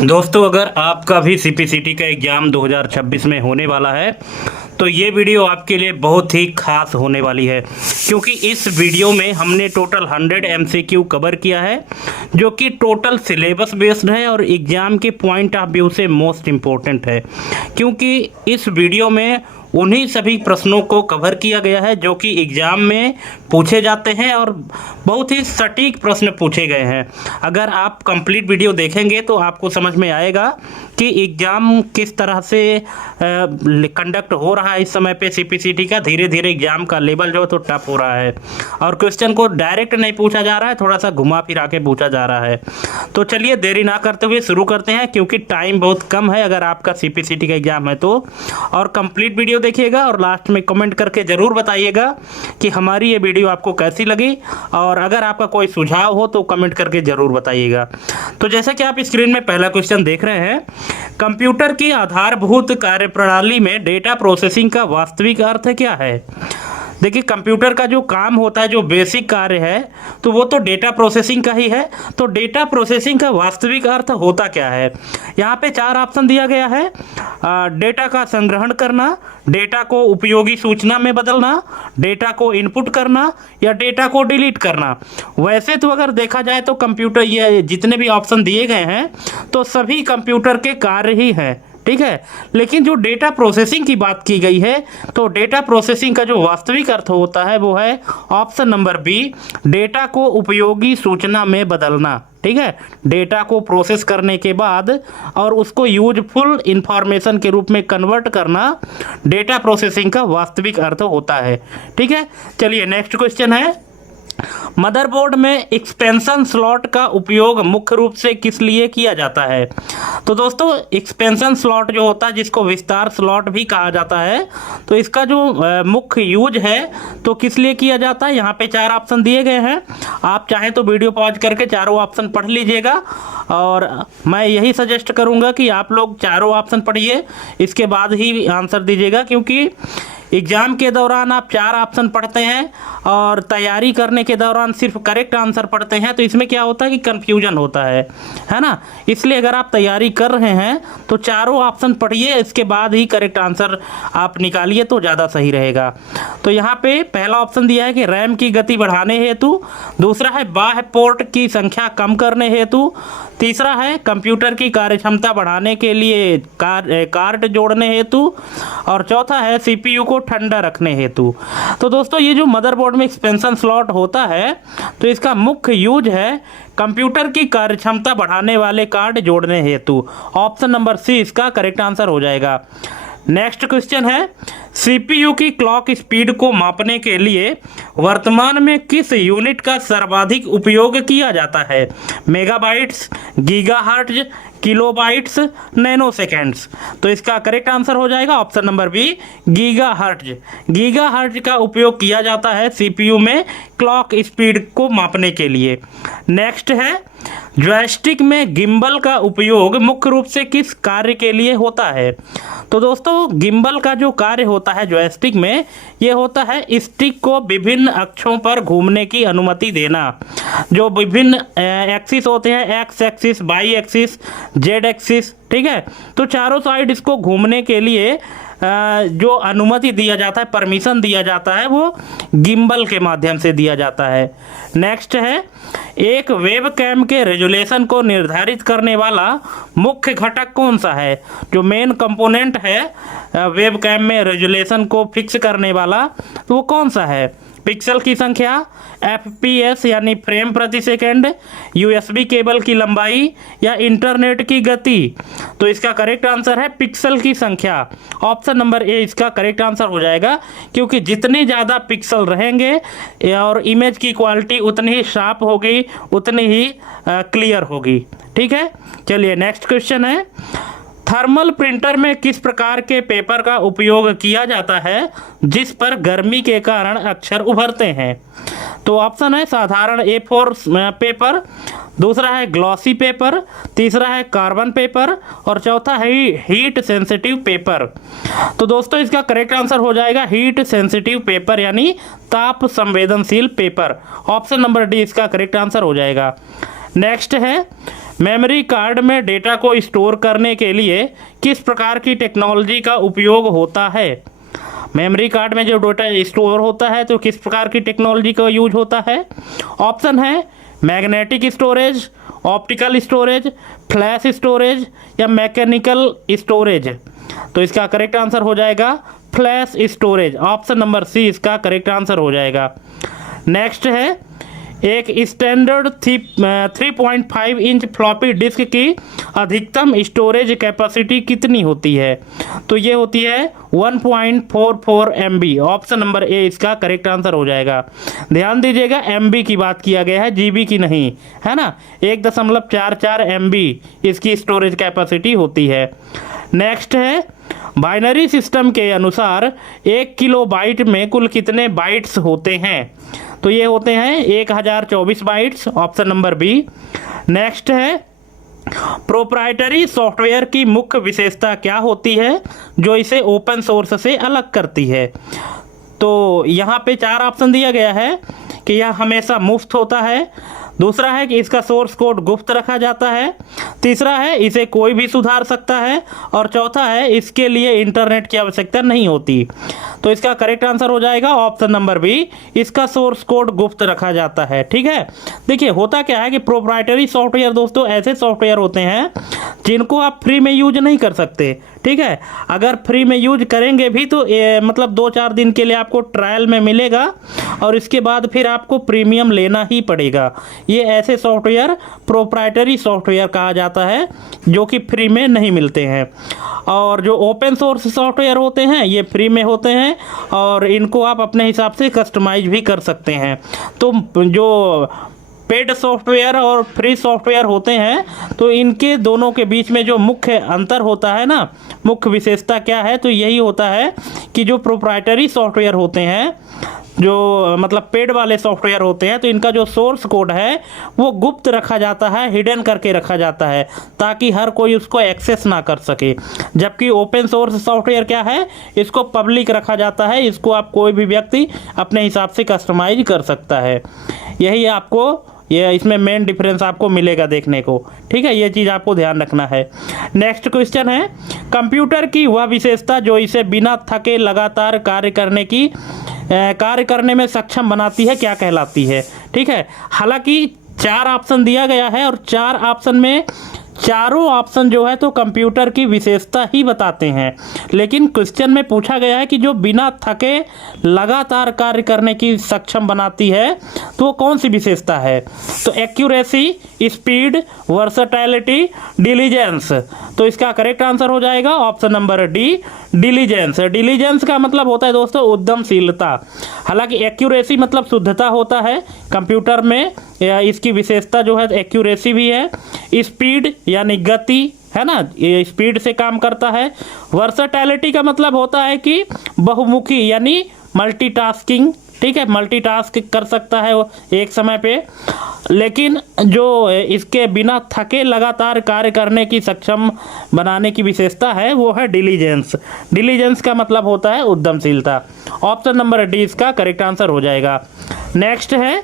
दोस्तों, अगर आपका भी सीपीसीटी का एग्ज़ाम 2026 में होने वाला है तो ये वीडियो आपके लिए बहुत ही खास होने वाली है, क्योंकि इस वीडियो में हमने टोटल 100 एमसीक्यू कवर किया है जो कि टोटल सिलेबस बेस्ड है और एग्ज़ाम के पॉइंट ऑफ व्यू से मोस्ट इम्पोर्टेंट है, क्योंकि इस वीडियो में उन्हीं सभी प्रश्नों को कवर किया गया है जो कि एग्ज़ाम में पूछे जाते हैं और बहुत ही सटीक प्रश्न पूछे गए हैं। अगर आप कंप्लीट वीडियो देखेंगे तो आपको समझ में आएगा कि एग्ज़ाम किस तरह से कंडक्ट हो रहा है। इस समय पे सीपीसीटी का धीरे धीरे एग्ज़ाम का लेवल जो है तो टफ हो रहा है और क्वेश्चन को डायरेक्ट नहीं पूछा जा रहा है, थोड़ा सा घुमा फिरा के पूछा जा रहा है। तो चलिए देरी ना करते हुए शुरू करते हैं, क्योंकि टाइम बहुत कम है अगर आपका सीपीसीटी का एग्ज़ाम है तो। और कंप्लीट वीडियो देखिएगा और लास्ट में कमेंट करके ज़रूर बताइएगा कि हमारी ये वीडियो आपको कैसी लगी, और अगर आपका कोई सुझाव हो तो कमेंट करके ज़रूर बताइएगा। तो जैसा कि आप स्क्रीन में पहला क्वेश्चन देख रहे हैं, कंप्यूटर की आधारभूत कार्यप्रणाली में डेटा प्रोसेसिंग का वास्तविक अर्थ क्या है। देखिए, कंप्यूटर का जो काम होता है, जो बेसिक कार्य है, तो वो तो डेटा प्रोसेसिंग का ही है। तो डेटा प्रोसेसिंग का वास्तविक अर्थ होता क्या है। यहाँ पे 4 ऑप्शन दिया गया है। डेटा का संग्रहण करना, डेटा को उपयोगी सूचना में बदलना, डेटा को इनपुट करना, या डेटा को डिलीट करना। वैसे तो अगर देखा जाए तो कंप्यूटर, ये जितने भी ऑप्शन दिए गए हैं तो सभी कंप्यूटर के कार्य ही हैं, ठीक है। लेकिन जो डेटा प्रोसेसिंग की बात की गई है, तो डेटा प्रोसेसिंग का जो वास्तविक अर्थ होता है वो है ऑप्शन नंबर बी, डेटा को उपयोगी सूचना में बदलना, ठीक है। डेटा को प्रोसेस करने के बाद और उसको यूजफुल इंफॉर्मेशन के रूप में कन्वर्ट करना डेटा प्रोसेसिंग का वास्तविक अर्थ होता है, ठीक है। चलिए नेक्स्ट क्वेश्चन है, मदरबोर्ड में एक्सपेंशन स्लॉट का उपयोग मुख्य रूप से किस लिए किया जाता है। तो दोस्तों, एक्सपेंशन स्लॉट जो होता है, जिसको विस्तार स्लॉट भी कहा जाता है, तो इसका जो मुख्य यूज है तो किस लिए किया जाता है। यहाँ पे 4 ऑप्शन दिए गए हैं। आप चाहें तो वीडियो पॉज करके चारों ऑप्शन पढ़ लीजिएगा, और मैं यही सजेस्ट करूँगा कि आप लोग चारों ऑप्शन पढ़िए, इसके बाद ही आंसर दीजिएगा, क्योंकि एग्ज़ाम के दौरान आप 4 ऑप्शन पढ़ते हैं और तैयारी करने के दौरान सिर्फ करेक्ट आंसर पढ़ते हैं, तो इसमें क्या होता है कि कन्फ्यूजन होता है ना। इसलिए अगर आप तैयारी कर रहे हैं तो चारों ऑप्शन पढ़िए, इसके बाद ही करेक्ट आंसर आप निकालिए तो ज़्यादा सही रहेगा। तो यहाँ पे पहला ऑप्शन दिया है कि रैम की गति बढ़ाने हेतु, दूसरा है बाह्य पोर्ट की संख्या कम करने हेतु, तीसरा है कंप्यूटर की कार्यक्षमता बढ़ाने के लिए कार्ड जोड़ने हेतु, और चौथा है सीपीयू को ठंडा रखने हेतु। तो दोस्तों, ये जो मदरबोर्ड में एक्सपेंशन स्लॉट होता है तो इसका मुख्य यूज है कंप्यूटर की कार्यक्षमता बढ़ाने वाले कार्ड जोड़ने हेतु। ऑप्शन नंबर सी इसका करेक्ट आंसर हो जाएगा। नेक्स्ट क्वेश्चन है, सीपीयू की क्लॉक स्पीड को मापने के लिए वर्तमान में किस यूनिट का सर्वाधिक उपयोग किया जाता है। Megabytes, gigahertz, kilobytes, nanoseconds. तो इसका करेक्ट आंसर हो जाएगा option number B, gigahertz. Gigahertz का उपयोग किया जाता है सीपीयू में क्लॉक स्पीड को मापने के लिए। नेक्स्ट है, जॉयस्टिक में गिम्बल का उपयोग मुख्य रूप से किस कार्य के लिए होता है। तो दोस्तों, गिम्बल का जो कार्य होता है जॉयस्टिक में, ये होता है स्टिक को विभिन्न अक्षों पर घूमने की अनुमति देना। जो विभिन्न एक्सिस होते हैं, X axis, Y axis, Z axis, ठीक है। तो चारों साइड इसको घूमने के लिए जो अनुमति दिया जाता है, परमिशन दिया जाता है, वो गिम्बल के माध्यम से दिया जाता है। नेक्स्ट है, एक वेब कैम के रेजोल्यूशन को निर्धारित करने वाला मुख्य घटक कौन सा है। जो मेन कंपोनेंट है वेब कैम में रेजोल्यूशन को फिक्स करने वाला, तो वो कौन सा है। पिक्सल की संख्या, एफपीएस यानी फ्रेम प्रति सेकंड, यूएसबी केबल की लंबाई, या इंटरनेट की गति। तो इसका करेक्ट आंसर है पिक्सल की संख्या। ऑप्शन नंबर ए इसका करेक्ट आंसर हो जाएगा, क्योंकि जितने ज़्यादा पिक्सल रहेंगे और इमेज की क्वालिटी उतनी ही शार्प होगी, उतनी ही क्लियर होगी, ठीक है। चलिए नेक्स्ट क्वेश्चन है, थर्मल प्रिंटर में किस प्रकार के पेपर का उपयोग किया जाता है जिस पर गर्मी के कारण अक्षर उभरते हैं। तो ऑप्शन है साधारण A4 पेपर, दूसरा है ग्लॉसी पेपर, तीसरा है कार्बन पेपर, और चौथा है हीट सेंसिटिव पेपर। तो दोस्तों, इसका करेक्ट आंसर हो जाएगा हीट सेंसिटिव पेपर, यानी ताप संवेदनशील पेपर। ऑप्शन नंबर डी इसका करेक्ट आंसर हो जाएगा। नेक्स्ट है, मेमोरी कार्ड में डेटा को स्टोर करने के लिए किस प्रकार की टेक्नोलॉजी का उपयोग होता है? मेमोरी कार्ड में जो डेटा स्टोर होता है तो किस प्रकार की टेक्नोलॉजी का यूज होता है? ऑप्शन है magnetic storage, optical storage, flash storage या मैकेनिकल स्टोरेज। तो इसका करेक्ट आंसर हो जाएगा flash storage. Option number C इसका करेक्ट आंसर हो जाएगा। नेक्स्ट है, एक स्टैंडर्ड 3.5 इंच फ्लॉपी डिस्क की अधिकतम स्टोरेज कैपेसिटी कितनी होती है? तो ये होती है 1.44 MB। ऑप्शन नंबर ए इसका करेक्ट आंसर हो जाएगा। ध्यान दीजिएगा, MB की बात किया गया है, GB की नहीं, है ना। 1.44 MB इसकी स्टोरेज कैपेसिटी होती है। नेक्स्ट है, बाइनरी सिस्टम के अनुसार 1 किलोबाइट में कुल कितने बाइट्स होते हैं? तो ये होते हैं 1024 bytes. Option number B. Next है, प्रोप्राइटरी सॉफ्टवेयर की मुख्य विशेषता क्या होती है जो इसे ओपन सोर्स से अलग करती है? तो यहाँ पे 4 ऑप्शन दिया गया है कि यह हमेशा मुफ्त होता है, दूसरा है कि इसका सोर्स कोड गुप्त रखा जाता है, तीसरा है इसे कोई भी सुधार सकता है, और चौथा है इसके लिए इंटरनेट की आवश्यकता नहीं होती। तो इसका करेक्ट आंसर हो जाएगा ऑप्शन नंबर बी, इसका सोर्स कोड गुप्त रखा जाता है। ठीक है, देखिए होता क्या है कि प्रोप्राइटरी सॉफ्टवेयर दोस्तों ऐसे सॉफ्टवेयर होते हैं जिनको आप फ्री में यूज नहीं कर सकते। ठीक है, अगर फ्री में यूज करेंगे भी तो मतलब 2-4 दिन के लिए आपको ट्रायल में मिलेगा और इसके बाद फिर आपको प्रीमियम लेना ही पड़ेगा। ये ऐसे सॉफ्टवेयर प्रोप्राइटरी सॉफ्टवेयर कहा जाता है जो कि फ्री में नहीं मिलते हैं। और जो ओपन सोर्स सॉफ्टवेयर होते हैं ये फ्री में होते हैं और इनको आप अपने हिसाब से कस्टमाइज भी कर सकते हैं। तो जो पेड सॉफ्टवेयर और फ्री सॉफ्टवेयर होते हैं तो इनके दोनों के बीच में जो मुख्य अंतर होता है ना, मुख्य विशेषता क्या है, तो यही होता है कि जो प्रोप्राइटरी सॉफ्टवेयर होते हैं, जो मतलब पेड वाले सॉफ्टवेयर होते हैं, तो इनका जो सोर्स कोड है वो गुप्त रखा जाता है, हिडन करके रखा जाता है ताकि हर कोई उसको एक्सेस ना कर सके। जबकि ओपन सोर्स सॉफ्टवेयर क्या है, इसको पब्लिक रखा जाता है, इसको आप कोई भी व्यक्ति अपने हिसाब से कस्टमाइज कर सकता है। यही आपको ये इसमें मेन डिफरेंस आपको मिलेगा देखने को। ठीक है, ये चीज़ आपको ध्यान रखना है। नेक्स्ट क्वेश्चन है, कंप्यूटर की वह विशेषता जो इसे बिना थके लगातार कार्य करने में सक्षम बनाती है क्या कहलाती है? ठीक है, हालांकि 4 ऑप्शन दिया गया है और 4 ऑप्शन में चारों ऑप्शन जो है तो कंप्यूटर की विशेषता ही बताते हैं, लेकिन क्वेश्चन में पूछा गया है कि जो बिना थके लगातार कार्य करने की सक्षम बनाती है तो वो कौन सी विशेषता है? तो एक्यूरेसी, स्पीड, वर्सटैलिटी, डिलीजेंस। तो इसका करेक्ट आंसर हो जाएगा option number D, diligence. Diligence का मतलब होता है दोस्तों उद्यमशीलता। हालांकि एक्यूरेसी मतलब शुद्धता होता है कंप्यूटर में, इसकी विशेषता जो है एक्यूरेसी भी है। स्पीड यानी गति, है ना, ये स्पीड से काम करता है। वर्सटैलिटी का मतलब होता है कि बहुमुखी यानी मल्टीटास्किंग। ठीक है, मल्टीटास्क कर सकता है वो एक समय पे। लेकिन जो इसके बिना थके लगातार कार्य करने की सक्षम बनाने की विशेषता है वो है डिलीजेंस। डिलीजेंस का मतलब होता है उद्यमशीलता। ऑप्शन नंबर डी इसका करेक्ट आंसर हो जाएगा। नेक्स्ट है,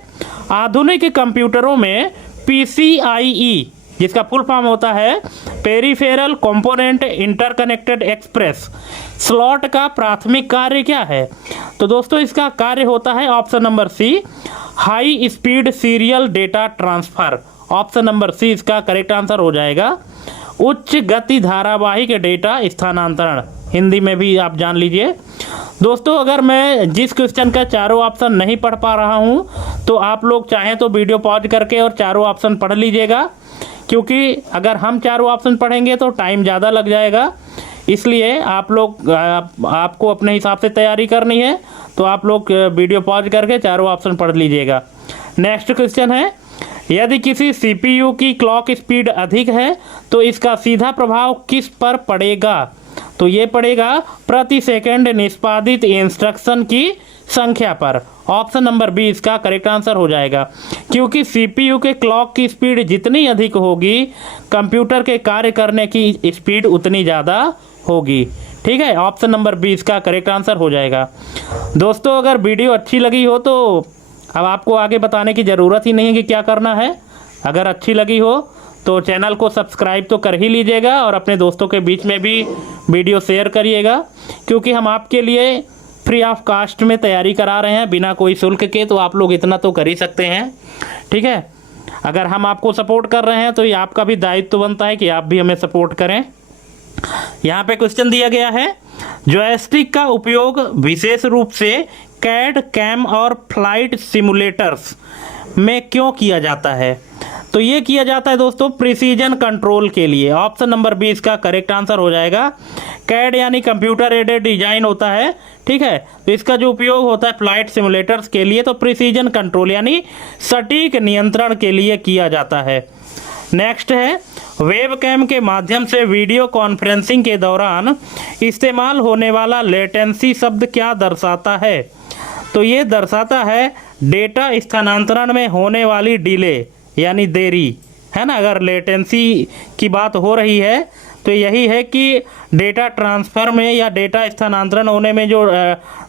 आधुनिक कंप्यूटरों में PCIe जिसका फुल फॉर्म होता है peripheral component interconnected express slot का प्राथमिक कार्य क्या है? तो दोस्तों इसका कार्य होता है option number C, high speed serial data transfer. Option number C इसका करेक्ट आंसर हो जाएगा। उच्च गति धारावाहिक डेटा स्थानांतरण, हिंदी में भी आप जान लीजिए। दोस्तों अगर मैं जिस क्वेश्चन का चारों ऑप्शन नहीं पढ़ पा रहा हूं तो आप लोग चाहें तो वीडियो पॉज करके और चारों ऑप्शन पढ़ लीजिएगा, क्योंकि अगर हम चारों ऑप्शन पढ़ेंगे तो टाइम ज़्यादा लग जाएगा। इसलिए आपको अपने हिसाब से तैयारी करनी है, तो आप लोग वीडियो पॉज करके चारों ऑप्शन पढ़ लीजिएगा। नेक्स्ट क्वेश्चन है, यदि किसी CPU की क्लॉक स्पीड अधिक है तो इसका सीधा प्रभाव किस पर पड़ेगा? तो ये पड़ेगा प्रति सेकंड निष्पादित इंस्ट्रक्शन की संख्या पर। ऑप्शन नंबर बी इसका करेक्ट आंसर हो जाएगा, क्योंकि CPU के क्लॉक की स्पीड जितनी अधिक होगी कंप्यूटर के कार्य करने की स्पीड उतनी ज़्यादा होगी। ठीक है, ऑप्शन नंबर बी इसका करेक्ट आंसर हो जाएगा। दोस्तों अगर वीडियो अच्छी लगी हो तो अब आपको आगे बताने की ज़रूरत ही नहीं है कि क्या करना है। अगर अच्छी लगी हो तो चैनल को सब्सक्राइब तो कर ही लीजिएगा और अपने दोस्तों के बीच में भी वीडियो शेयर करिएगा, क्योंकि हम आपके लिए फ्री ऑफ कास्ट में तैयारी करा रहे हैं बिना कोई शुल्क के। तो आप लोग इतना तो कर ही सकते हैं, ठीक है। अगर हम आपको सपोर्ट कर रहे हैं तो ये आपका भी दायित्व बनता है कि आप भी हमें सपोर्ट करें। यहाँ पे क्वेश्चन दिया गया है, जॉयस्टिक का उपयोग विशेष रूप से कैड, कैम और फ्लाइट सिमुलेटर्स में क्यों किया जाता है? तो ये किया जाता है दोस्तों प्रिसीजन कंट्रोल के लिए। ऑप्शन नंबर बी इसका करेक्ट आंसर हो जाएगा। कैड यानी कंप्यूटर एडेड डिजाइन होता है, ठीक है। तो इसका जो उपयोग होता है फ्लाइट सिमुलेटर्स के लिए, तो प्रिसीजन कंट्रोल यानी सटीक नियंत्रण के लिए किया जाता है। नेक्स्ट है, वेबकैम के माध्यम से वीडियो कॉन्फ्रेंसिंग के दौरान इस्तेमाल होने वाला लेटेंसी शब्द क्या दर्शाता है? तो ये दर्शाता है डेटा स्थानांतरण में होने वाली डिले यानी देरी, है ना। अगर लेटेंसी की बात हो रही है तो यही है कि डेटा ट्रांसफ़र में या डेटा स्थानांतरण होने में जो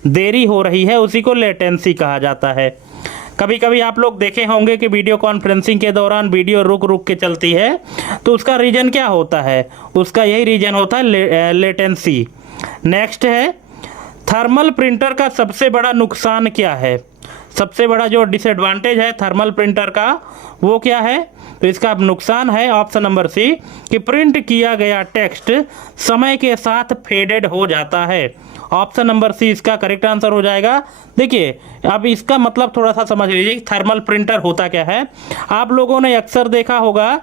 देरी हो रही है उसी को लेटेंसी कहा जाता है। कभी कभी आप लोग देखे होंगे कि वीडियो कॉन्फ्रेंसिंग के दौरान वीडियो रुक रुक के चलती है, तो उसका रीज़न क्या होता है? उसका यही रीज़न होता है लेटेंसी। नेक्स्ट है, थर्मल प्रिंटर का सबसे बड़ा नुकसान क्या है? सबसे बड़ा जो डिसएडवांटेज है थर्मल प्रिंटर का वो क्या है? तो इसका नुकसान है ऑप्शन नंबर सी कि प्रिंट किया गया टेक्स्ट समय के साथ फेडेड हो जाता है। ऑप्शन नंबर सी इसका करेक्ट आंसर हो जाएगा। देखिए अब इसका मतलब थोड़ा सा समझ लीजिए थर्मल प्रिंटर होता क्या है। आप लोगों ने अक्सर देखा होगा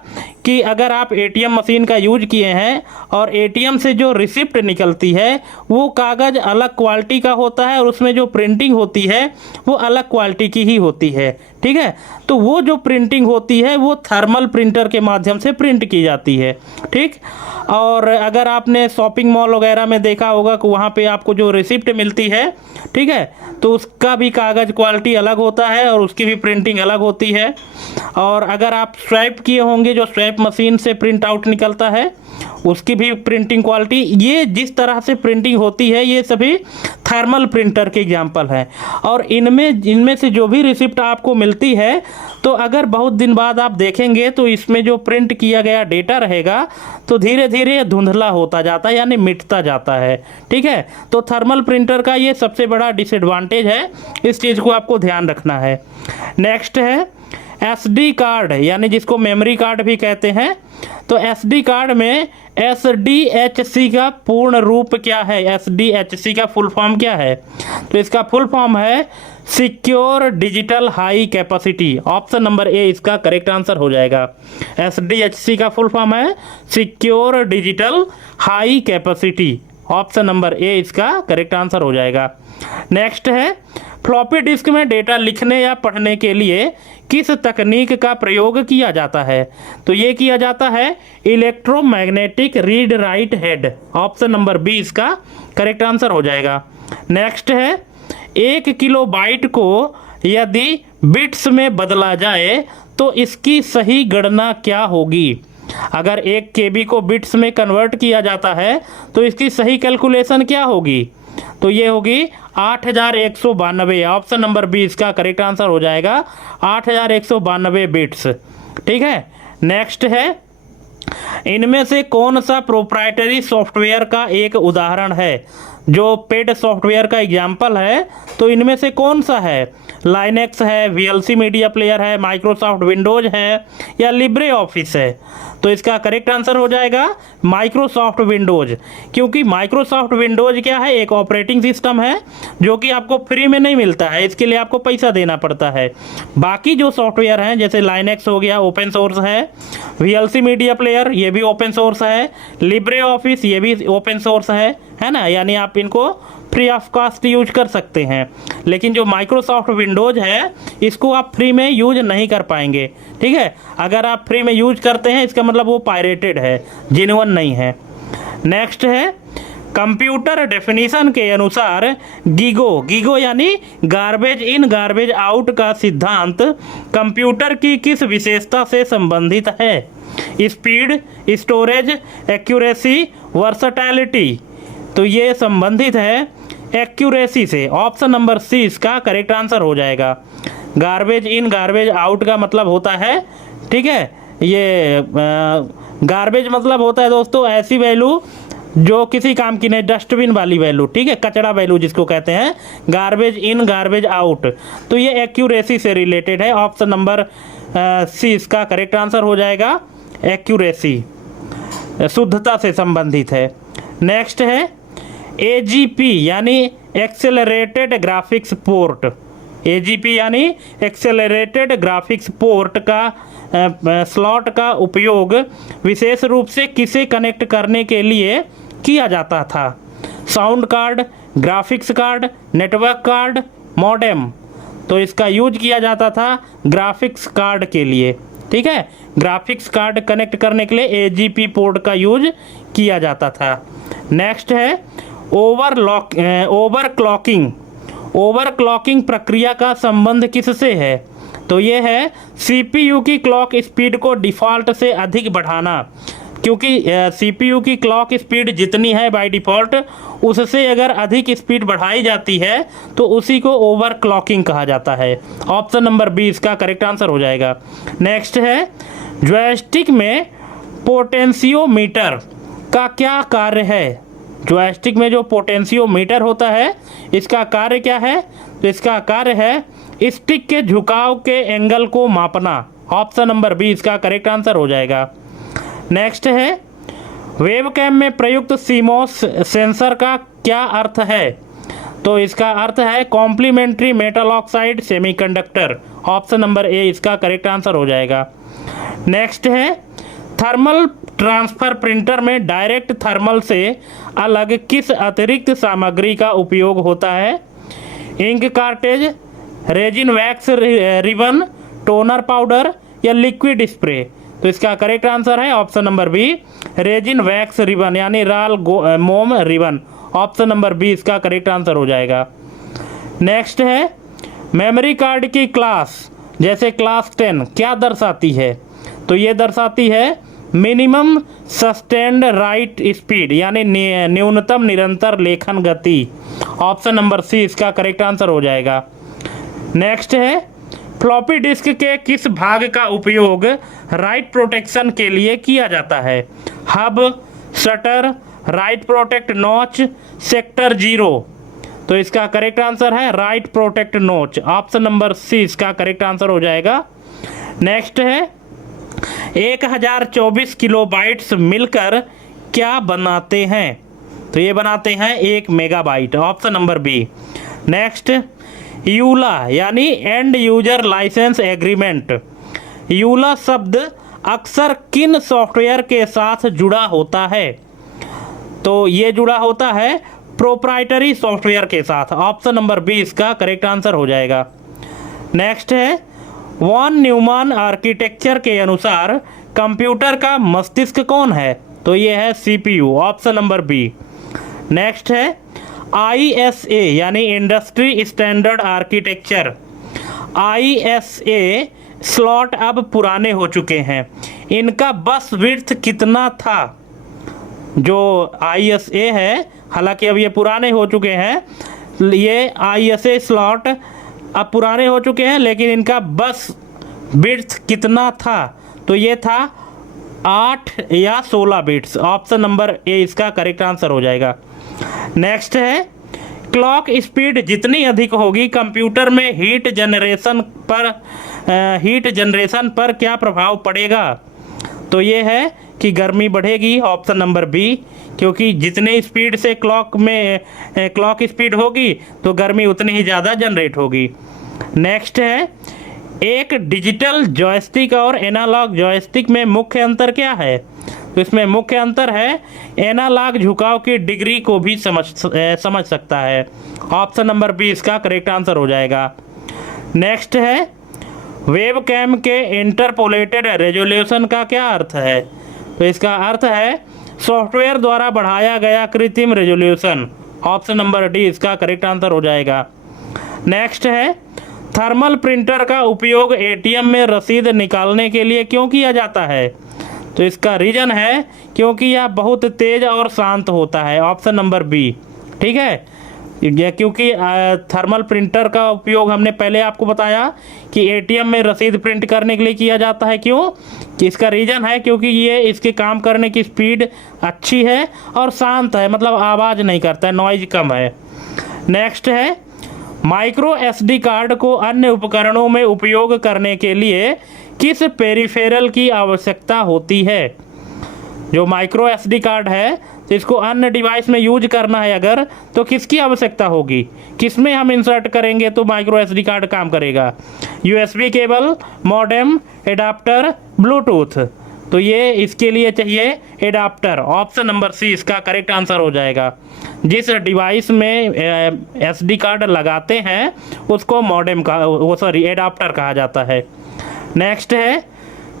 कि अगर आप एटीएम मशीन का यूज किए हैं और एटीएम से जो रिसिप्ट निकलती है वो कागज़ अलग क्वालिटी का होता है और उसमें जो प्रिंटिंग होती है वो अलग क्वालिटी की ही होती है, ठीक है। तो वो जो प्रिंटिंग होती है वो थर्मल प्रिंटर के माध्यम से प्रिंट की जाती है, ठीक। और अगर आपने शॉपिंग मॉल वगैरह में देखा होगा कि वहाँ पे आपको जो रिसिप्ट मिलती है, ठीक है, तो उसका भी कागज़ क्वालिटी अलग होता है और उसकी भी प्रिंटिंग अलग होती है। और अगर आप स्वैप किए होंगे, जो स्वैप मशीन से प्रिंट आउट निकलता है उसकी भी प्रिंटिंग क्वालिटी, ये जिस तरह से प्रिंटिंग होती है ये सभी थर्मल प्रिंटर के एग्जाम्पल हैं। और इनमें से जो भी रिसिप्ट आपको मिलती है तो अगर बहुत दिन बाद आप देखेंगे तो इसमें जो प्रिंट किया गया डेटा रहेगा तो धीरे धीरे धुंधला होता जाता है यानी मिटता जाता है, ठीक है। तो थर्मल प्रिंटर का ये सबसे बड़ा डिसएडवांटेज है, इस चीज़ को आपको ध्यान रखना है। नेक्स्ट है, SD कार्ड यानी जिसको मेमोरी कार्ड भी कहते हैं, तो SD कार्ड में SDHC का पूर्ण रूप क्या है? SDHC का फुल फॉर्म क्या है? तो इसका फुल फॉर्म है secure digital high capacity. Option number A इसका करेक्ट आंसर हो जाएगा। SDHC का फुल फॉर्म है secure digital high capacity. Option number A इसका करेक्ट आंसर हो जाएगा। नेक्स्ट है, फ्लॉपी डिस्क में डेटा लिखने या पढ़ने के लिए किस तकनीक का प्रयोग किया जाता है? तो ये किया जाता है electromagnetic read write head. Option number B इसका करेक्ट आंसर हो जाएगा। नेक्स्ट है, 1 किलोबाइट को यदि बिट्स में बदला जाए तो इसकी सही गणना क्या होगी? अगर 1 KB को बिट्स में कन्वर्ट किया जाता है तो इसकी सही कैलकुलेशन क्या होगी? तो ये होगी 8192। ऑप्शन नंबर बी इसका करेक्ट आंसर हो जाएगा 8192 बिट्स, ठीक है। नेक्स्ट है, इनमें से कौन सा प्रोप्राइटरी सॉफ्टवेयर का एक उदाहरण है? जो पेड सॉफ्टवेयर का एग्जाम्पल है तो इनमें से कौन सा है? लाइनेक्स है, VLC मीडिया प्लेयर है, माइक्रोसॉफ्ट विंडोज है या लिब्रे ऑफिस है? तो इसका करेक्ट आंसर हो जाएगा माइक्रोसॉफ्ट विंडोज, क्योंकि माइक्रोसॉफ्ट विंडोज क्या है? एक ऑपरेटिंग सिस्टम है जो कि आपको फ्री में नहीं मिलता है, इसके लिए आपको पैसा देना पड़ता है। बाकी जो सॉफ्टवेयर हैं जैसे लाइनेक्स हो गया ओपन सोर्स है, VLC मीडिया प्लेयर ये भी ओपन सोर्स है, लिब्रे ऑफिस ये भी ओपन सोर्स है ना, यानी आप इनको फ्री ऑफ कॉस्ट यूज कर सकते हैं। लेकिन जो माइक्रोसॉफ्ट विंडोज है इसको आप फ्री में यूज नहीं कर पाएंगे, ठीक है। अगर आप फ्री में यूज करते हैं इसका मतलब वो पायरेटेड है, जेन्युइन नहीं है। नेक्स्ट है, कंप्यूटर डेफिनेशन के अनुसार गीगो यानी गार्बेज इन गार्बेज आउट का सिद्धांत कंप्यूटर की किस विशेषता से संबंधित है? Speed, storage, accuracy, versatility. तो ये संबंधित है एक्यूरेसी से। ऑप्शन नंबर सी इसका करेक्ट आंसर हो जाएगा। गार्बेज इन गार्बेज आउट का मतलब होता है, ठीक है, ये गार्बेज मतलब होता है दोस्तों ऐसी वैल्यू जो किसी काम की नहीं, डस्टबिन वाली वैल्यू, ठीक है, कचरा वैल्यू जिसको कहते हैं, गार्बेज इन गार्बेज आउट। तो ये एक्यूरेसी से रिलेटेड है। ऑप्शन नंबर सी इसका करेक्ट आंसर हो जाएगा। एक्यूरेसी शुद्धता से संबंधित है। नेक्स्ट है एजीपी यानी एक्सेलरेटेड ग्राफिक्स पोर्ट। एजीपी यानी एक्सेलरेटेड ग्राफिक्स पोर्ट का स्लॉट का उपयोग विशेष रूप से किसे कनेक्ट करने के लिए किया जाता था? Sound card, graphics card, network card, modem. तो इसका यूज किया जाता था ग्राफिक्स कार्ड के लिए, ठीक है, ग्राफिक्स कार्ड कनेक्ट करने के लिए एजीपी पोर्ट का यूज किया जाता था। नेक्स्ट है ओवरक्लॉकिंग। ओवरक्लॉकिंग प्रक्रिया का संबंध किससे है? तो ये है सीपीयू की क्लॉक स्पीड को डिफ़ॉल्ट से अधिक बढ़ाना, क्योंकि सीपीयू की क्लॉक स्पीड जितनी है बाय डिफ़ॉल्ट उससे अगर अधिक स्पीड बढ़ाई जाती है तो उसी को ओवरक्लॉकिंग कहा जाता है। ऑप्शन नंबर बी इसका करेक्ट आंसर हो जाएगा। नेक्स्ट है जॉयस्टिक में पोटेंशियोमीटर का क्या कार्य है? जॉयस्टिक में जो पोटेंशियोमीटर होता है इसका कार्य क्या है? तो इसका कार्य है स्टिक के झुकाव के एंगल को मापना। ऑप्शन नंबर बी इसका करेक्ट आंसर हो जाएगा। नेक्स्ट है वेबकैम में प्रयुक्त सीमोस सेंसर का क्या अर्थ है? तो इसका अर्थ है complementary metal oxide semiconductor. Option number A इसका करेक्ट आंसर हो जाएगा। नेक्स्ट है थर्मल ट्रांसफ़र प्रिंटर में डायरेक्ट थर्मल से अलग किस अतिरिक्त सामग्री का उपयोग होता है? Ink cartridge, resin wax ribbon, toner powder या लिक्विड स्प्रे। तो इसका करेक्ट आंसर है option number B resin wax ribbon यानी राल मोम रिबन। ऑप्शन नंबर बी इसका करेक्ट आंसर हो जाएगा। नेक्स्ट है मेमोरी कार्ड की क्लास जैसे क्लास 10 क्या दर्शाती है? तो ये दर्शाती है मिनिमम सस्टेन्ड राइट स्पीड यानी न्यूनतम निरंतर लेखन गति। ऑप्शन नंबर सी इसका करेक्ट आंसर हो जाएगा। नेक्स्ट है फ्लॉपी डिस्क के किस भाग का उपयोग राइट प्रोटेक्शन के लिए किया जाता है? Hub, shutter, write protect notch, sector 0। तो इसका करेक्ट आंसर है write protect notch. Option number C इसका करेक्ट आंसर हो जाएगा। नेक्स्ट है 1024 किलोबाइट्स मिलकर क्या बनाते हैं? तो ये बनाते हैं 1 megabyte. Option number B. Next EULA यानी end user licence agreement. EULA शब्द अक्सर किन सॉफ्टवेयर के साथ जुड़ा होता है? तो ये जुड़ा होता है प्रोप्राइटरी सॉफ्टवेयर के साथ। ऑप्शन नंबर बी इसका करेक्ट आंसर हो जाएगा। नेक्स्ट है वॉन न्यूमैन आर्किटेक्चर के अनुसार कंप्यूटर का मस्तिष्क कौन है? तो ये है CPU. Option number B. Next है ISA यानी industry standard architecture. ISA slot अब पुराने हो चुके हैं, इनका बस विड्थ कितना था? जो ISA है हालांकि अब ये पुराने हो चुके हैं, ये ISA स्लॉट अब पुराने हो चुके हैं लेकिन इनका बस विड्थ कितना था? तो ये था 8 या 16 बिट्स। ऑप्शन नंबर ए इसका करेक्ट आंसर हो जाएगा। नेक्स्ट है क्लॉक स्पीड जितनी अधिक होगी कंप्यूटर में हीट जनरेशन पर क्या प्रभाव पड़ेगा? तो ये है कि गर्मी बढ़ेगी। ऑप्शन नंबर बी, क्योंकि जितने स्पीड से क्लॉक स्पीड होगी तो गर्मी उतनी ही ज़्यादा जनरेट होगी। नेक्स्ट है एक डिजिटल जॉयस्टिक और एनालॉग जॉयस्टिक में मुख्य अंतर क्या है? तो इसमें मुख्य अंतर है एनालॉग झुकाव की डिग्री को भी समझ सकता है। ऑप्शन नंबर बी इसका करेक्ट आंसर हो जाएगा। नेक्स्ट है वेबकैम के इंटरपोलेटेड रेजोल्यूशन का क्या अर्थ है? तो इसका अर्थ है सॉफ्टवेयर द्वारा बढ़ाया गया कृत्रिम रेजोल्यूशन। ऑप्शन नंबर डी इसका करेक्ट आंसर हो जाएगा। नेक्स्ट है थर्मल प्रिंटर का उपयोग ATM में रसीद निकालने के लिए क्यों किया जाता है? तो इसका रीज़न है क्योंकि यह बहुत तेज़ और शांत होता है। ऑप्शन नंबर बी, ठीक है। क्योंकि थर्मल प्रिंटर का उपयोग हमने पहले आपको बताया कि एटीएम में रसीद प्रिंट करने के लिए किया जाता है। क्यों? कि इसका रीज़न है क्योंकि ये इसके काम करने की स्पीड अच्छी है और शांत है, मतलब आवाज़ नहीं करता है, नॉइज कम है। नेक्स्ट है, माइक्रो एसडी कार्ड को अन्य उपकरणों में उपयोग करने के लिए किस पेरिफेरल की आवश्यकता होती है? जो माइक्रो एसडी कार्ड है तो इसको अन्य डिवाइस में यूज करना है अगर, तो किसकी आवश्यकता होगी, किस में हम इंसर्ट करेंगे तो माइक्रो एसडी कार्ड काम करेगा? USB cable, modem, adapter, Bluetooth. तो ये इसके लिए चाहिए एडाप्टर। ऑप्शन नंबर सी इसका करेक्ट आंसर हो जाएगा। जिस डिवाइस में एसडी कार्ड लगाते हैं उसको मॉडेम का एडाप्टर कहा जाता है। नेक्स्ट है,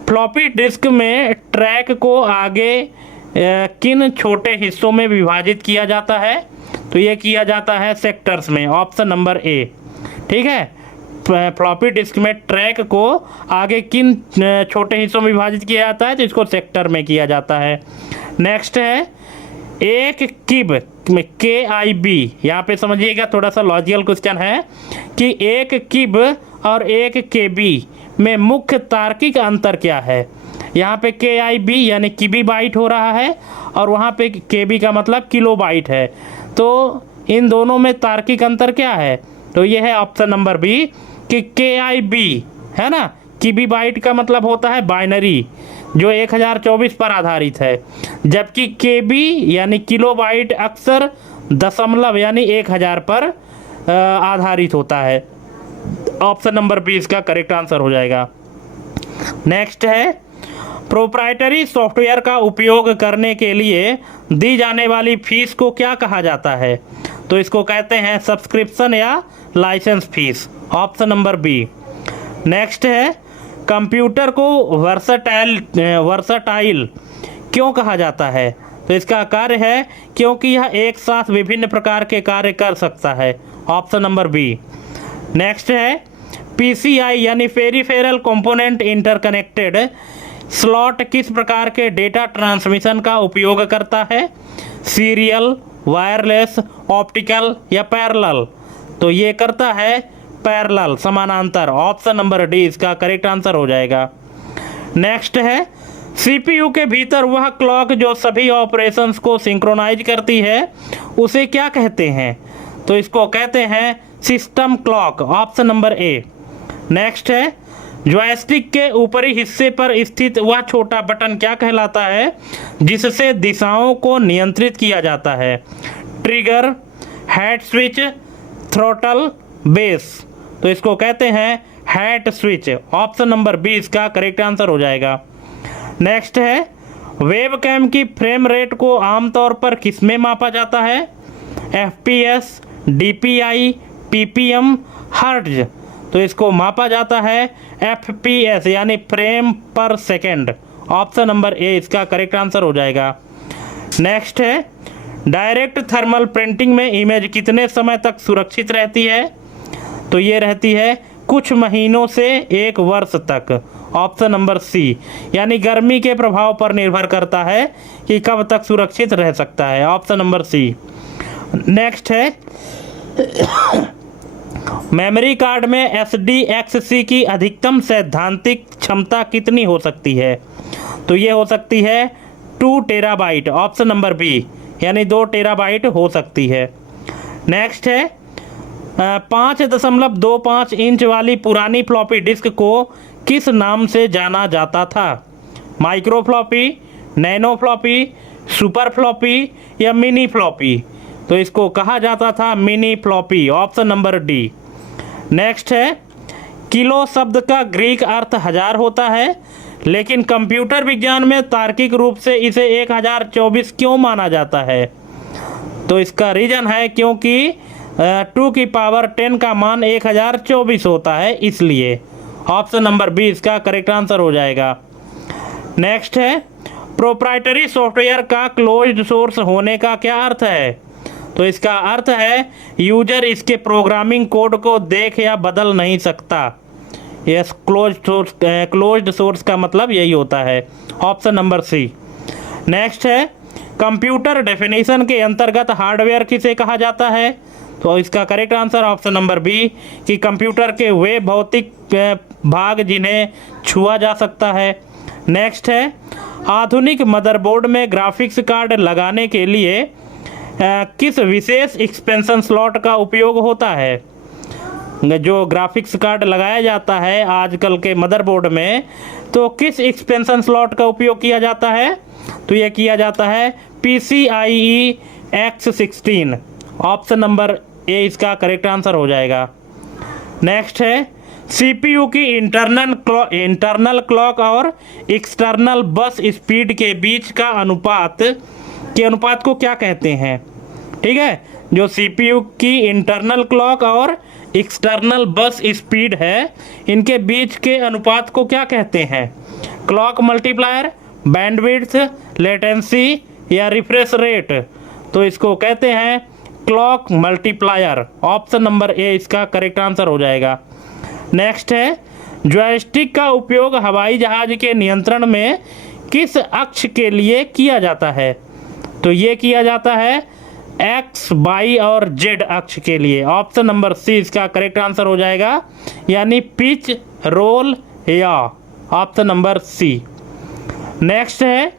फ्लॉपी डिस्क में ट्रैक को आगे किन छोटे हिस्सों में विभाजित किया जाता है? तो ये किया जाता है सेक्टर्स में। ऑप्शन नंबर ए। ठीक है, फ्लॉपी डिस्क में ट्रैक को आगे किन छोटे हिस्सों में विभाजित किया जाता है? तो इसको सेक्टर में किया जाता है। नेक्स्ट है, एक किब KIB, यहाँ पे समझिएगा थोड़ा सा लॉजिकल क्वेश्चन है कि एक किब और एक KB में मुख्य तार्किक अंतर क्या है? यहाँ पे KIB यानी किबी बाइट हो रहा है और वहाँ पे KB का मतलब किलो बाइट है। तो इन दोनों में तार्किक अंतर क्या है? तो ये है ऑप्शन नंबर बी कि KIB है ना, किबी बाइट का मतलब होता है बाइनरी जो 1024 पर आधारित है, जबकि KB यानी किलो बाइट अक्सर दशमलव यानी 1000 पर आधारित होता है। ऑप्शन नंबर बी इसका करेक्ट आंसर हो जाएगा। नेक्स्ट है, प्रोप्राइटरी सॉफ्टवेयर का उपयोग करने के लिए दी जाने वाली फीस को क्या कहा जाता है? तो इसको कहते हैं सब्सक्रिप्शन या licence fee. Option number B. Next है, कंप्यूटर को वर्सटाइल क्यों कहा जाता है? तो इसका कार्य है क्योंकि यह एक साथ विभिन्न प्रकार के कार्य कर सकता है। Option number B. नेक्स्ट है, PCI यानी पेरिफेरल कंपोनेंट इंटरकनेक्टेड स्लॉट किस प्रकार के डेटा ट्रांसमिशन का उपयोग करता है? सीरियल, वायरलेस, ऑप्टिकल या पैरेलल? तो ये करता है पैरेलल, समानांतर। ऑप्शन नंबर डी इसका करेक्ट आंसर हो जाएगा। नेक्स्ट है, CPU के भीतर वह क्लॉक जो सभी ऑपरेशंस को सिंक्रोनाइज करती है उसे क्या कहते हैं? तो इसको कहते हैं system clock. Option number A. Next है, जॉयस्टिक के ऊपरी हिस्से पर स्थित वह छोटा बटन क्या कहलाता है जिससे दिशाओं को नियंत्रित किया जाता है? Trigger, hat switch, throttle, base? तो इसको कहते हैं hat switch. Option number B इसका करेक्ट आंसर हो जाएगा। नेक्स्ट है, वेबकैम की फ्रेम रेट को आमतौर पर किसमें मापा जाता है? FPS, DPI, PPM, hertz? तो इसको मापा जाता है FPS यानी फ्रेम पर सेकेंड। ऑप्शन नंबर ए इसका करेक्ट आंसर हो जाएगा। नेक्स्ट है, डायरेक्ट थर्मल प्रिंटिंग में इमेज कितने समय तक सुरक्षित रहती है? तो ये रहती है कुछ महीनों से 1 वर्ष तक। ऑप्शन नंबर सी, यानी गर्मी के प्रभाव पर निर्भर करता है कि कब तक सुरक्षित रह सकता है। Option number C. नेक्स्ट है, मेमोरी कार्ड में SDXC की अधिकतम सैद्धांतिक क्षमता कितनी हो सकती है? तो ये हो सकती है 2 टेराबाइट। ऑप्शन नंबर बी, यानी 2 टेराबाइट हो सकती है। नेक्स्ट है, 5.25 इंच वाली पुरानी फ्लॉपी डिस्क को किस नाम से जाना जाता था? Micro floppy, nano floppy, super floppy या मिनी फ्लॉपी? तो इसको कहा जाता था mini floppy. Option number D. Next है, किलो शब्द का ग्रीक अर्थ 1000 होता है, लेकिन कंप्यूटर विज्ञान में तार्किक रूप से इसे 1024 क्यों माना जाता है? तो इसका रीज़न है क्योंकि 2 की पावर 10 का मान 1024 होता है, इसलिए। ऑप्शन नंबर बी इसका करेक्ट आंसर हो जाएगा। नेक्स्ट है, प्रोप्राइटरी सॉफ्टवेयर का क्लोज्ड सोर्स होने का क्या अर्थ है? तो इसका अर्थ है यूजर इसके प्रोग्रामिंग कोड को देख या बदल नहीं सकता। यस, क्लोज्ड सोर्स का मतलब यही होता है। Option number C. नेक्स्ट है, कंप्यूटर डेफिनेशन के अंतर्गत हार्डवेयर किसे कहा जाता है? तो इसका correct answer option number B कि कंप्यूटर के वे भौतिक भाग जिन्हें छुआ जा सकता है। नेक्स्ट है, आधुनिक मदरबोर्ड में ग्राफिक्स कार्ड लगाने के लिए किस विशेष एक्सपेंशन स्लॉट का उपयोग होता है। जो ग्राफिक्स कार्ड लगाया जाता है आजकल के मदरबोर्ड में, तो किस एक्सपेंशन स्लॉट का उपयोग किया जाता है, तो यह किया जाता है PCIe X16। Option number A इसका करेक्ट आंसर हो जाएगा। नेक्स्ट है, CPU की इंटरनल क्लॉक और एक्सटर्नल बस स्पीड के बीच का अनुपात को क्या कहते हैं। ठीक है, जो CPU की इंटरनल क्लॉक और एक्सटर्नल बस स्पीड है, इनके बीच के अनुपात को क्या कहते हैं। क्लॉक मल्टीप्लायर, बैंडविड्थ, लेटेंसी या रिफ्रेश रेट, तो इसको कहते हैं clock multiplier. Option number A इसका करेक्ट आंसर हो जाएगा। नेक्स्ट है, जॉयस्टिक का उपयोग हवाई जहाज के नियंत्रण में किस अक्ष के लिए किया जाता है, तो ये किया जाता है एक्स, वाई और जेड अक्ष के लिए। ऑप्शन नंबर सी इसका करेक्ट आंसर हो जाएगा, यानी पिच, रोल या। Option number C. नेक्स्ट है,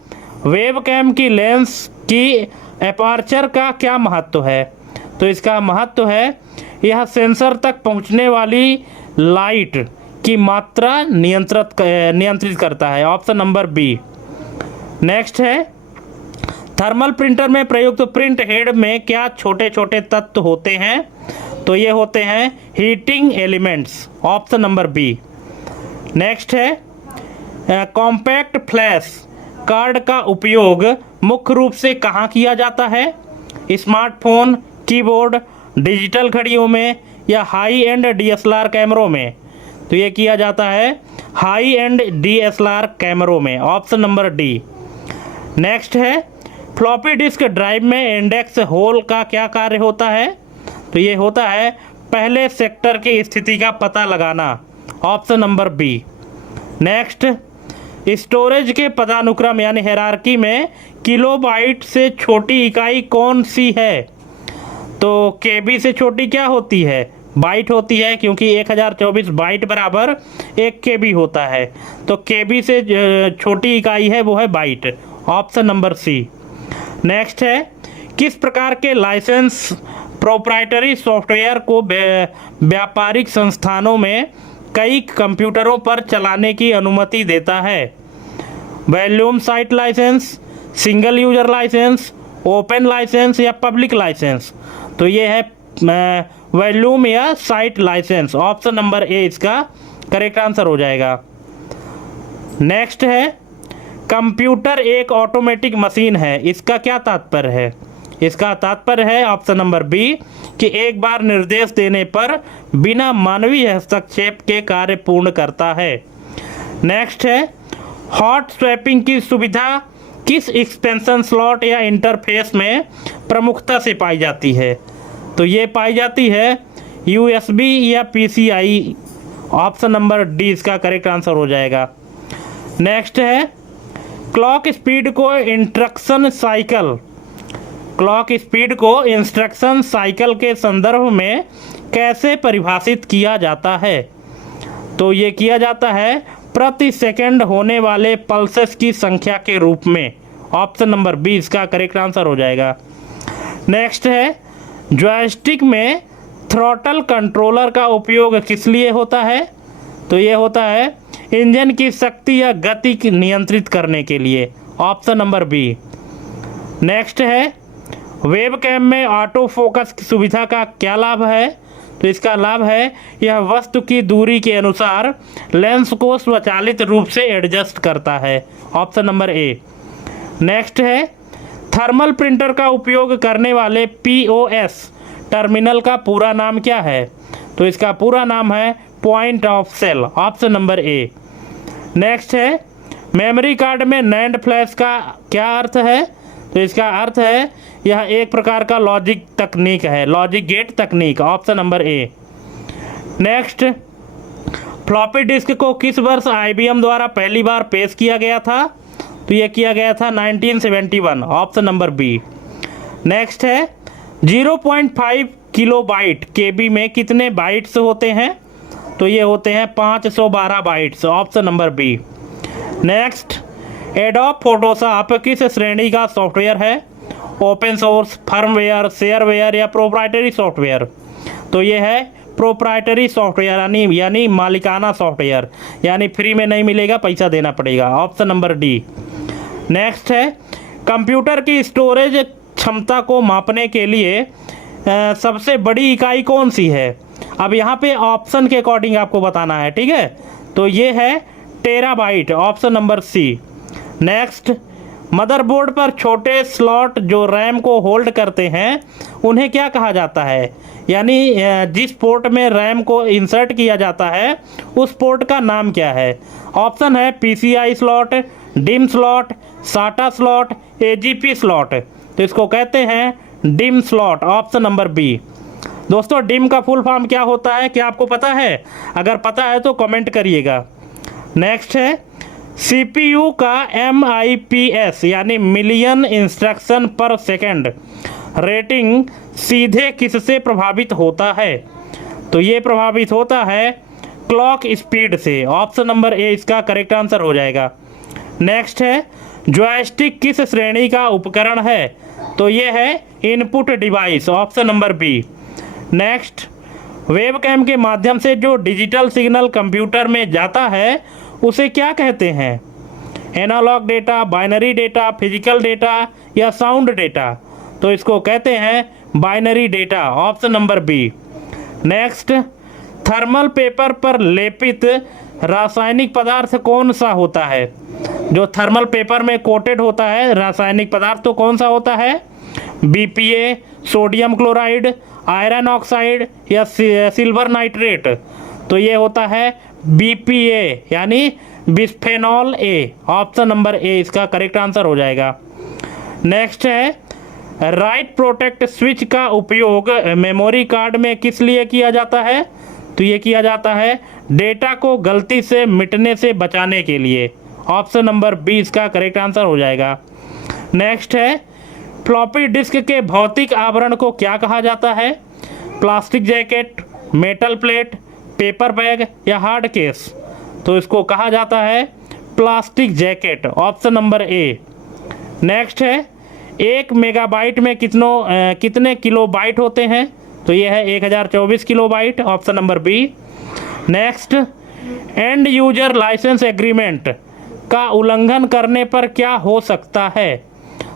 वेबकैम की लेंस की एपर्चर का क्या महत्व है, तो इसका महत्व है यह सेंसर तक पहुंचने वाली लाइट की मात्रा नियंत्रित करता है। Option number B. नेक्स्ट है, थर्मल प्रिंटर में प्रयुक्त प्रिंट हेड में क्या छोटे छोटे तत्व होते हैं, तो ये होते हैं heating elements. Option number B. Next है, कॉम्पैक्ट फ्लैश कार्ड का उपयोग मुख्य रूप से कहाँ किया जाता है, स्मार्टफोन, कीबोर्ड, डिजिटल घड़ियों में या हाई एंड DSLR कैमरों में, तो ये किया जाता है हाई एंड DSLR कैमरों में। Option number D. नेक्स्ट है, फ्लॉपी डिस्क ड्राइव में इंडेक्स होल का क्या कार्य होता है, तो ये होता है पहले सेक्टर की स्थिति का पता लगाना। Option number B. Next, storage के पदानुक्रम यानी हायरार्की में किलोबाइट से छोटी इकाई कौन सी है, तो KB से छोटी क्या होती है, बाइट होती है, क्योंकि 1024 बाइट बराबर 1 KB होता है, तो KB से छोटी इकाई है वो है byte. Option number C. Next है, किस प्रकार के लाइसेंस प्रोप्राइटरी सॉफ्टवेयर को व्यापारिक संस्थानों में कई कंप्यूटरों पर चलाने की अनुमति देता है। Volume site license, single user license, open license या पब्लिक लाइसेंस, तो ये है वॉल्यूम या site license. Option number A इसका करेक्ट आंसर हो जाएगा। नेक्स्ट है, कंप्यूटर एक ऑटोमेटिक मशीन है, इसका क्या तात्पर्य है, इसका तात्पर्य है ऑप्शन नंबर बी कि एक बार निर्देश देने पर बिना मानवीय हस्तक्षेप के कार्य पूर्ण करता है। नेक्स्ट है, हॉट स्वैपिंग की सुविधा किस एक्सपेंशन स्लॉट या इंटरफेस में प्रमुखता से पाई जाती है, तो ये पाई जाती है USB या PCI। ऑप्शन नंबर डी इसका करेक्ट आंसर हो जाएगा। नेक्स्ट है, क्लॉक स्पीड को इंस्ट्रक्शन साइकिल के संदर्भ में कैसे परिभाषित किया जाता है, तो ये किया जाता है प्रति सेकंड होने वाले पल्सेस की संख्या के रूप में। ऑप्शन नंबर बी इसका करेक्ट आंसर हो जाएगा। नेक्स्ट है, जॉयस्टिक में थ्रॉटल कंट्रोलर का उपयोग किस लिए होता है, तो ये होता है इंजन की शक्ति या गति की नियंत्रित करने के लिए। Option number B. नेक्स्ट है, वेबकैम में ऑटो फोकस की सुविधा का क्या लाभ है, तो इसका लाभ है यह वस्तु की दूरी के अनुसार लेंस को स्वचालित रूप से एडजस्ट करता है। Option number A. नेक्स्ट है, थर्मल प्रिंटर का उपयोग करने वाले POS टर्मिनल का पूरा नाम क्या है, तो इसका पूरा नाम है point of sale. Option number A. Next है, मेमोरी कार्ड में नैंड फ्लैश का क्या अर्थ है, तो इसका अर्थ है यह एक प्रकार का लॉजिक तकनीक है, लॉजिक गेट तकनीक। Option number A. Next, floppy disk को किस वर्ष IBM द्वारा पहली बार पेश किया गया था, तो यह किया गया था 1971। Option number B. नेक्स्ट है, 0.5 किलोबाइट केबी में कितने बाइट्स होते हैं? तो ये होते हैं 512 bytes, option number B. Next, Adobe Photoshop किस श्रेणी का सॉफ्टवेयर है? ओपन सोर्स, फर्मवेयर, शेयरवेयर या प्रोप्राइटरी सॉफ्टवेयर? तो ये है प्रोप्राइटरी सॉफ्टवेयर, यानी मालिकाना सॉफ्टवेयर, यानी फ्री में नहीं मिलेगा, पैसा देना पड़ेगा, ऑप्शन नंबर डी। नेक्स्ट है, कंप्यूटर की स्टोरेज क्षमता को मापने के लिए सबसे बड़ी इकाई कौन सी है? अब यहाँ पे ऑप्शन के अकॉर्डिंग आपको बताना है, ठीक है। तो ये है terabyte, option number C. Next, motherboard पर छोटे स्लॉट जो रैम को होल्ड करते हैं उन्हें क्या कहा जाता है? यानी जिस पोर्ट में रैम को इंसर्ट किया जाता है उस पोर्ट का नाम क्या है? ऑप्शन है PCI slot, DIMM slot, SATA slot, AGP slot. तो इसको कहते हैं DIMM slot, option number B. दोस्तों, डिम का फुल फॉर्म क्या होता है, क्या आपको पता है? अगर पता है तो कमेंट करिएगा। नेक्स्ट है, सीपीयू का MIPS यानी मिलियन इंस्ट्रक्शन पर सेकंड रेटिंग सीधे किससे प्रभावित होता है? तो ये प्रभावित होता है क्लॉक स्पीड से, ऑप्शन नंबर ए इसका करेक्ट आंसर हो जाएगा। नेक्स्ट है, जॉयस्टिक किस श्रेणी का उपकरण है? तो ये है input device, option number B. Next, webcam के माध्यम से जो डिजिटल सिग्नल कंप्यूटर में जाता है उसे क्या कहते हैं? Analog data, binary data, physical data या साउंड डेटा? तो इसको कहते हैं binary data, option number B. Next, thermal paper पर लेपित रासायनिक पदार्थ कौन सा होता है? जो थर्मल पेपर में कोटेड होता है रासायनिक पदार्थ तो कौन सा होता है? BPA, sodium chloride, iron oxide या सिल्वर नाइट्रेट? तो ये होता है BPA यानी bisphenol A, option number A इसका करेक्ट आंसर हो जाएगा। नेक्स्ट है, राइट प्रोटेक्ट स्विच का उपयोग मेमोरी कार्ड में किस लिए किया जाता है? तो ये किया जाता है डेटा को गलती से मिटने से बचाने के लिए, ऑप्शन नंबर बी इसका करेक्ट आंसर हो जाएगा। नेक्स्ट है, फ्लॉपी डिस्क के भौतिक आवरण को क्या कहा जाता है? Plastic jacket, metal plate, paper bag या हार्ड केस? तो इसको कहा जाता है plastic jacket, option number A. Next है, 1 मेगाबाइट में कितने किलोबाइट होते हैं? तो ये है 1024 kilobyte, option number B. Next, end user licence agreement का उल्लंघन करने पर क्या हो सकता है?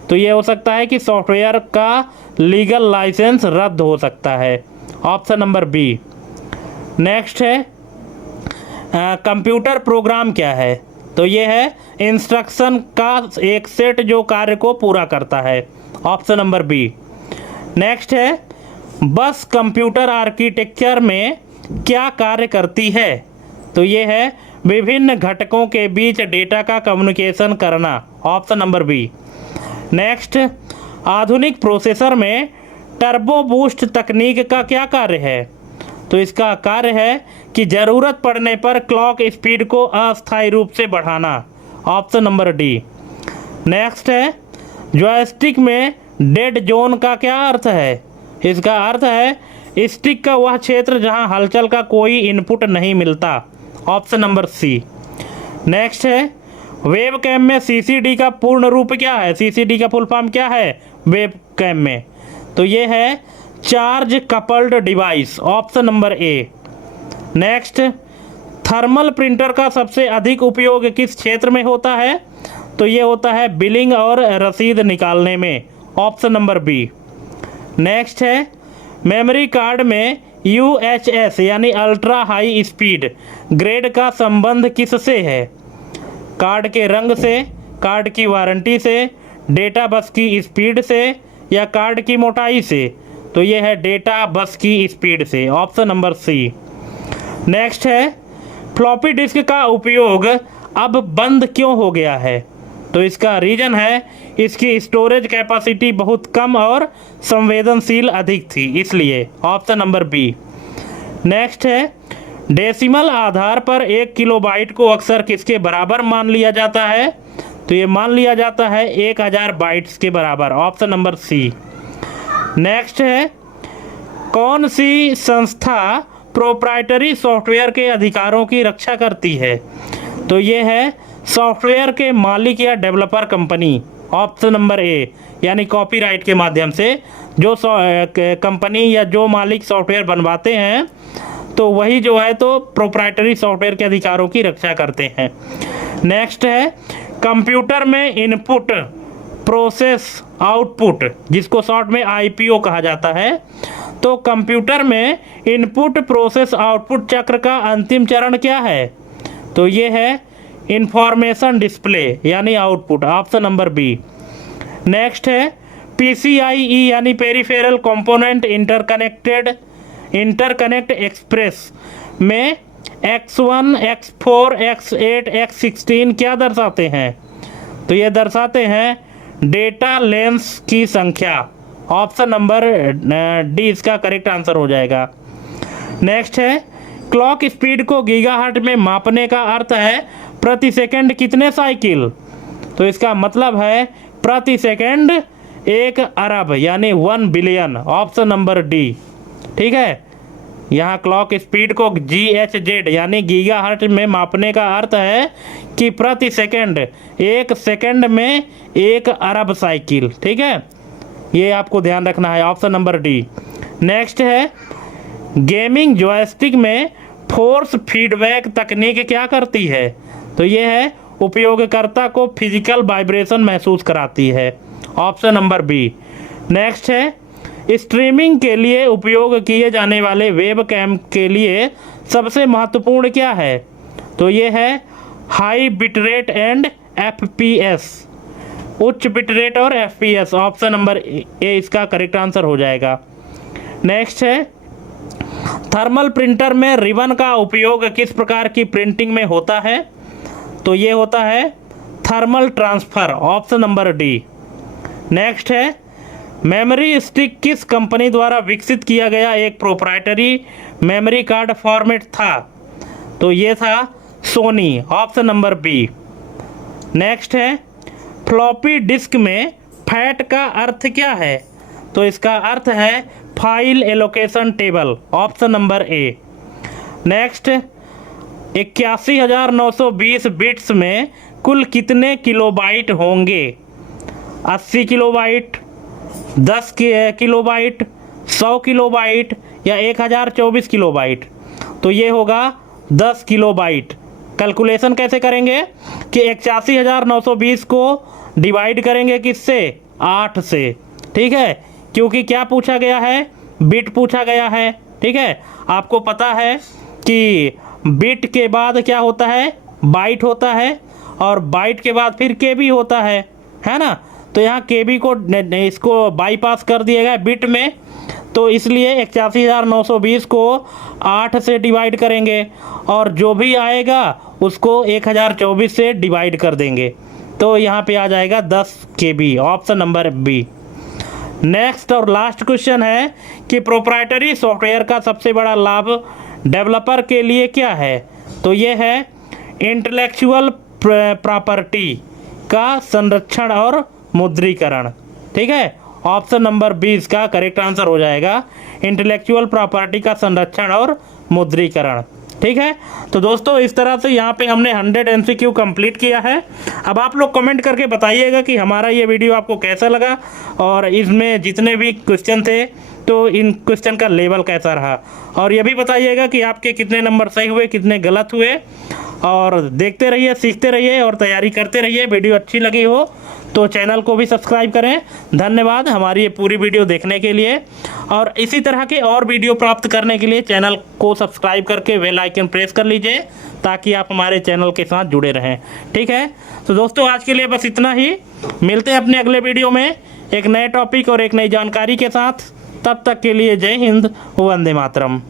तो ये हो सकता है कि सॉफ्टवेयर का लीगल लाइसेंस रद्द हो सकता है, ऑप्शन नंबर बी। नेक्स्ट है, कंप्यूटर प्रोग्राम क्या है? तो ये है इंस्ट्रक्शन का एक सेट जो कार्य को पूरा करता है, ऑप्शन नंबर बी। नेक्स्ट है, बस कंप्यूटर आर्किटेक्चर में क्या कार्य करती है? तो ये है विभिन्न घटकों के बीच डेटा का कम्युनिकेशन करना, ऑप्शन नंबर बी। नेक्स्ट, आधुनिक प्रोसेसर में टर्बो बूस्ट तकनीक का क्या कार्य है? तो इसका कार्य है कि ज़रूरत पड़ने पर क्लॉक स्पीड को अस्थायी रूप से बढ़ाना, ऑप्शन नंबर डी। नेक्स्ट है, जॉयस्टिक में डेड जोन का क्या अर्थ है? इसका अर्थ है स्टिक का वह क्षेत्र जहां हलचल का कोई इनपुट नहीं मिलता, ऑप्शन नंबर सी। नेक्स्ट है, वेबकैम में CCD का पूर्ण रूप क्या है? CCD का फुल फॉर्म क्या है वेबकैम में? तो ये है charge coupled device, option number A. Next, thermal printer का सबसे अधिक उपयोग किस क्षेत्र में होता है? तो ये होता है बिलिंग और रसीद निकालने में, ऑप्शन नंबर बी। नेक्स्ट है, मेमोरी कार्ड में UHS यानी अल्ट्रा हाई स्पीड ग्रेड का संबंध किससे है? कार्ड के रंग से, कार्ड की वारंटी से, डेटा बस की स्पीड से या कार्ड की मोटाई से? तो ये है डेटा बस की स्पीड से, ऑप्शन नंबर सी। नेक्स्ट है, फ्लॉपी डिस्क का उपयोग अब बंद क्यों हो गया है? तो इसका रीज़न है इसकी स्टोरेज कैपेसिटी बहुत कम और संवेदनशील अधिक थी, इसलिए, ऑप्शन नंबर बी। नेक्स्ट है, डेसिमल आधार पर 1 किलोबाइट को अक्सर किसके बराबर मान लिया जाता है? तो ये मान लिया जाता है 1000 बाइट्स के बराबर, ऑप्शन नंबर सी। नेक्स्ट है, कौन सी संस्था प्रोप्राइटरी सॉफ्टवेयर के अधिकारों की रक्षा करती है? तो ये है सॉफ्टवेयर के मालिक या डेवलपर कंपनी, ऑप्शन नंबर ए, यानी कॉपीराइट के माध्यम से जो कंपनी या जो मालिक सॉफ्टवेयर बनवाते हैं तो वही जो है तो प्रोप्राइटरी सॉफ्टवेयर के अधिकारों की रक्षा करते हैं। नेक्स्ट है कंप्यूटर में इनपुट प्रोसेस आउटपुट, जिसको शॉर्ट में आईपीओ कहा जाता है। तो कंप्यूटर में इनपुट प्रोसेस आउटपुट चक्र का अंतिम चरण क्या है? तो ये है इंफॉर्मेशन डिस्प्ले यानी output, option number B. Next है पीसीआईई यानी पेरिफेरल कंपोनेंट इंटरकनेक्ट एक्सप्रेस में X1, X4, X8, X16 क्या दर्शाते हैं? तो ये दर्शाते हैं डेटा लेंस की संख्या, ऑप्शन नंबर डी इसका करेक्ट आंसर हो जाएगा। नेक्स्ट है क्लॉक स्पीड को गीगाहर्ट्ज में मापने का अर्थ है प्रति सेकंड कितने साइकिल? तो इसका मतलब है प्रति सेकंड 1 अरब यानी 1 बिलियन, ऑप्शन नंबर डी। ठीक है, यहाँ क्लॉक स्पीड को GHz यानी गीगाहर्ट्ज में मापने का अर्थ है कि प्रति सेकंड 1 सेकंड में 1 अरब साइकिल। ठीक है, ये आपको ध्यान रखना है, ऑप्शन नंबर डी। नेक्स्ट है गेमिंग जॉयस्टिक में फोर्स फीडबैक तकनीक क्या करती है? तो ये है उपयोगकर्ता को फिजिकल वाइब्रेशन महसूस कराती है, ऑप्शन नंबर बी। नेक्स्ट है स्ट्रीमिंग के लिए उपयोग किए जाने वाले वेब कैम के लिए सबसे महत्वपूर्ण क्या है? तो ये है हाई बिटरेट एंड FPS, उच्च बिटरेट और FPS, ऑप्शन नंबर ए इसका करेक्ट आंसर हो जाएगा। नेक्स्ट है थर्मल प्रिंटर में रिबन का उपयोग किस प्रकार की प्रिंटिंग में होता है? तो ये होता है thermal transfer, option number D. Next है मेमोरी स्टिक किस कंपनी द्वारा विकसित किया गया एक प्रोप्राइटरी मेमोरी कार्ड फॉर्मेट था? तो ये था Sony, option number B. Next है फ्लॉपी डिस्क में फैट का अर्थ क्या है? तो इसका अर्थ है file allocation table, option number A. Next 81,920 bits में कुल कितने किलोबाइट होंगे? 80 किलोबाइट, 10 किलोबाइट, 100 किलोबाइट या 1024 किलोबाइट? तो ये होगा 10 किलोबाइट। कैलकुलेशन कैसे करेंगे कि 81,920 को डिवाइड करेंगे किससे? 8 से। ठीक है, क्योंकि क्या पूछा गया है? बिट पूछा गया है। ठीक है, आपको पता है कि बिट के बाद क्या होता है? बाइट होता है, और बाइट के बाद फिर केबी होता है ना? तो यहाँ केबी को इसको बाईपास कर दिया गया बिट में, तो इसलिए 81,920 को 8 से डिवाइड करेंगे और जो भी आएगा उसको 1024 से डिवाइड कर देंगे, तो यहाँ पे आ जाएगा 10 KB, option number B. Next और लास्ट क्वेश्चन है कि प्रोप्राइटरी सॉफ्टवेयर का सबसे बड़ा लाभ डेवलपर के लिए क्या है? तो ये है इंटेलेक्चुअल प्रॉपर्टी का संरक्षण और मुद्रीकरण। ठीक है, ऑप्शन नंबर 20 का करेक्ट आंसर हो जाएगा, इंटेलेक्चुअल प्रॉपर्टी का संरक्षण और मुद्रीकरण। ठीक है, तो दोस्तों इस तरह से यहाँ पे हमने 100 MCQ कंप्लीट किया है। अब आप लोग कमेंट करके बताइएगा कि हमारा ये वीडियो आपको कैसा लगा और इसमें जितने भी क्वेश्चन थे तो इन क्वेश्चन का लेवल कैसा रहा, और ये भी बताइएगा कि आपके कितने नंबर सही हुए, कितने गलत हुए। और देखते रहिए, सीखते रहिए और तैयारी करते रहिए। वीडियो अच्छी लगी हो तो चैनल को भी सब्सक्राइब करें। धन्यवाद हमारी ये पूरी वीडियो देखने के लिए, और इसी तरह के और वीडियो प्राप्त करने के लिए चैनल को सब्सक्राइब करके बेल आइकन प्रेस कर लीजिए ताकि आप हमारे चैनल के साथ जुड़े रहें। ठीक है, तो दोस्तों आज के लिए बस इतना ही। मिलते हैं अपने अगले वीडियो में एक नए टॉपिक और एक नई जानकारी के साथ। तब तक के लिए जय हिंद, वंदे मातरम।